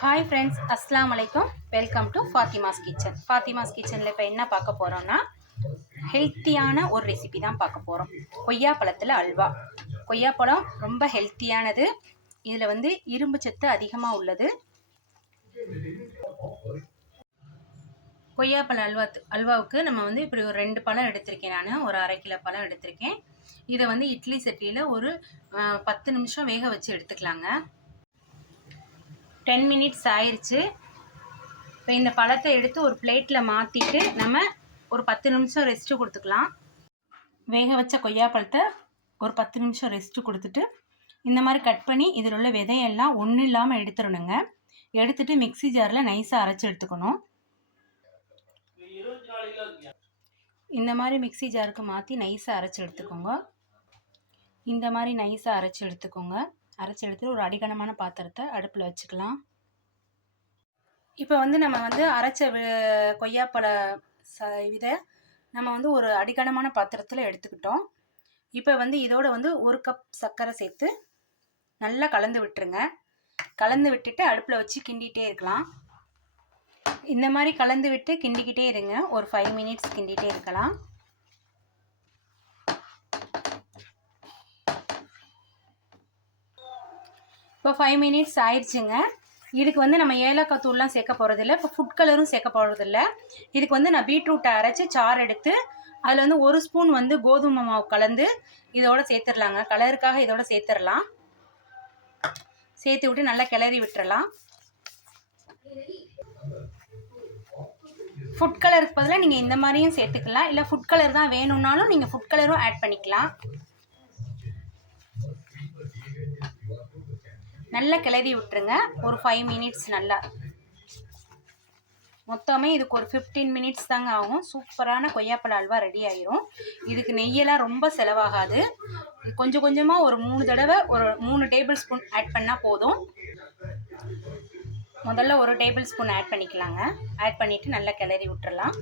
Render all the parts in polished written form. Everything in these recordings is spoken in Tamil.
ஹாய் ஃப்ரெண்ட்ஸ், அஸ்ஸலாமு அலைக்கும். Welcome to Fathima's kitchen. Fathima's கிச்சனில் இப்போ என்ன பார்க்க போகிறோன்னா, ஹெல்த்தியான ஒரு ரெசிபி தான் பார்க்க போகிறோம். கொய்யாப்பழத்தில் அல்வா. கொய்யாப்பழம் ரொம்ப ஹெல்த்தியானது. இதில் வந்து இரும்பு சத்து அதிகமாக உள்ளது. கொய்யாப்பழ அல்வாவுக்கு நம்ம வந்து இப்படி ஒரு 2 பழம் எடுத்திருக்கேன். நான் ஒரு 1/2 கிலோ பழம் எடுத்திருக்கேன். இதை வந்து இட்லி சட்டியில் ஒரு 10 நிமிஷம் வேக வச்சு எடுத்துக்கலாங்க. 10 மினிட்ஸ் ஆயிடுச்சு. இப்போ இந்த பழத்தை எடுத்து ஒரு பிளேட்டில் மாற்றிட்டு நம்ம ஒரு 10 நிமிஷம் ரெஸ்ட்டு கொடுத்துக்கலாம். வேக வச்ச கொய்யாப்பழத்தை ஒரு 10 நிமிஷம் ரெஸ்ட்டு கொடுத்துட்டு இந்த மாதிரி கட் பண்ணி இதில் உள்ள விதையெல்லாம் ஒன்றும் இல்லாமல் எடுத்துடணுங்க. எடுத்துட்டு மிக்ஸி ஜாரில் நைஸாக அரைச்சி எடுத்துக்கணும். இந்த மாதிரி மிக்ஸி ஜாருக்கு மாற்றி நைஸாக அரைச்சி எடுத்துக்கோங்க. இந்த மாதிரி நைஸாக அரைச்சி எடுத்துக்கோங்க. அரைச்சி எடுத்துட்டு ஒரு அடிகனமான பாத்திரத்தை அடுப்பில் வச்சுக்கலாம். இப்போ வந்து நம்ம வந்து அரைச்ச கொய்யாப்பழ இதை நம்ம வந்து ஒரு அடிகனமான பாத்திரத்தில் எடுத்துக்கிட்டோம். இப்போ வந்து இதோட வந்து 1 கப் சர்க்கரை சேர்த்து நல்லா கலந்து விட்டுருங்க. கலந்து விட்டுட்டு அடுப்பில் வச்சு கிண்டிகிட்டே இருக்கலாம். இந்த மாதிரி கலந்து விட்டு கிண்டிக்கிட்டே இருங்க. ஒரு 5 மினிட்ஸ் கிண்டிகிட்டே இருக்கலாம். இப்போ 5 மினிட்ஸ் ஆயிடுச்சுங்க. இதுக்கு வந்து நம்ம ஏலக்காய் தூள்லாம் சேர்க்க போகிறதில்ல. இப்போ ஃபுட் கலரும் சேர்க்க போகிறதில்ல. இதுக்கு வந்து நான் பீட்ரூட்டை அரைச்சி சாறு எடுத்து அதில் வந்து 1 ஸ்பூன் வந்து கோதுமை மாவு கலந்து இதோட சேர்த்துடலாங்க. கலருக்காக இதோட சேர்த்துடலாம். சேர்த்து விட்டு நல்லா கிளறி விட்டுறலாம். ஃபுட் கலருக்கு பதிலாக நீங்கள் இந்த மாதிரியும் சேர்த்துக்கலாம். இல்லை ஃபுட் கலர் தான் வேணும்னாலும் நீங்கள் ஃபுட் கலரும் ஆட் பண்ணிக்கலாம். நல்லா கிளறி விட்டுருங்க. ஒரு 5 மினிட்ஸ் நல்லா. மொத்தமே இதுக்கு ஒரு 15 மினிட்ஸ் தாங்க ஆகும். சூப்பரான கொய்யாப்பழ அல்வா ரெடி ஆயிரும். இதுக்கு நெய்யெல்லாம் ரொம்ப செலவாகாது. கொஞ்சம் கொஞ்சமாக ஒரு 3 தடவை ஒரு 3 டேபிள் ஸ்பூன் ஆட் பண்ணால் போதும். முதல்ல 1 டேபிள் ஸ்பூன் ஆட் பண்ணிக்கலாங்க. ஆட் பண்ணிவிட்டு நல்லா கிளறி விட்டுறலாம்.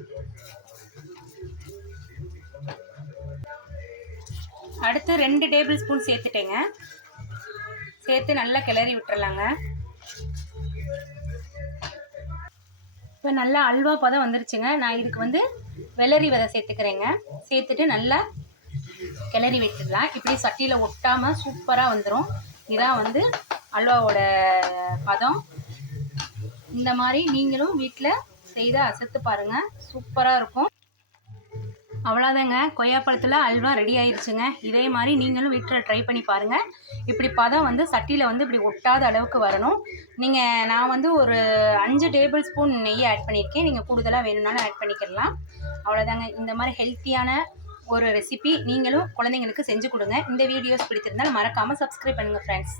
அடுத்து 2 டேபிள் ஸ்பூன் சேர்த்துட்டேங்க. சேர்த்து நல்லா கிளறி விட்டுறலாங்க. இப்போ நல்லா அல்வா பதம் வந்துருச்சுங்க. நான் இதுக்கு வந்து வெள்ளரி விதை சேர்த்துக்கிறேங்க. சேர்த்துட்டு நல்லா கிளறி விட்டுடலாம். இப்படி சட்டியில் ஒட்டாமல் சூப்பராக வந்துடும். இதான் வந்து அல்வாவோட பதம். இந்த மாதிரி நீங்களும் வீட்டில் செய்து அசத்து பாருங்கள். சூப்பராக இருக்கும். அவ்வளோதாங்க, கொய்யாப்பழத்தில் அல்வா ரெடி ஆயிடுச்சுங்க. இதே மாதிரி நீங்களும் வீட்டில் ட்ரை பண்ணி பாருங்கள். இப்படி பதம் வந்து சட்டியில் வந்து இப்படி ஒட்டாத அளவுக்கு வரணும். நான் வந்து ஒரு 5 டேபிள் ஸ்பூன் நெய் ஆட் பண்ணியிருக்கேன். நீங்கள் கூடுதலாக வேணும்னாலும் ஆட் பண்ணிக்கலாம். அவ்வளோதாங்க. இந்த மாதிரி ஹெல்த்தியான ஒரு ரெசிபி நீங்களும் குழந்தைங்களுக்கு செஞ்சு கொடுங்க. இந்த வீடியோஸ் பிடித்திருந்தால் மறக்காமல் சப்ஸ்கிரைப் பண்ணுங்கள் ஃப்ரெண்ட்ஸ்.